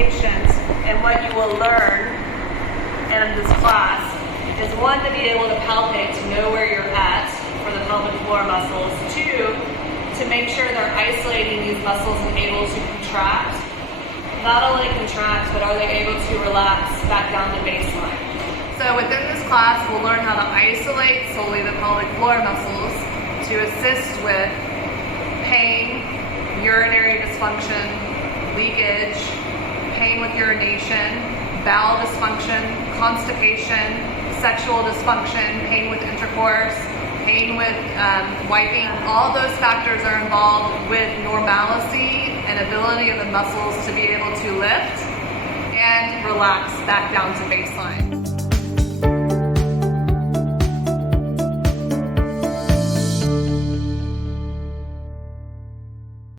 patients, and what you will learn in this class is one, to be able to palpate, to know where you're at for the pelvic floor muscles. Two, to make sure they're isolating these muscles and able to contract. Not only contract, but are they able to relax back down to baseline. So within this class, we'll learn how to isolate solely the pelvic floor muscles to assist with pain, urinary dysfunction, leakage, pain with urination, bowel dysfunction, constipation, sexual dysfunction, pain with intercourse, pain with wiping. All those factors are involved with normalcy and ability of the muscles to be able to lift and relax back down to baseline.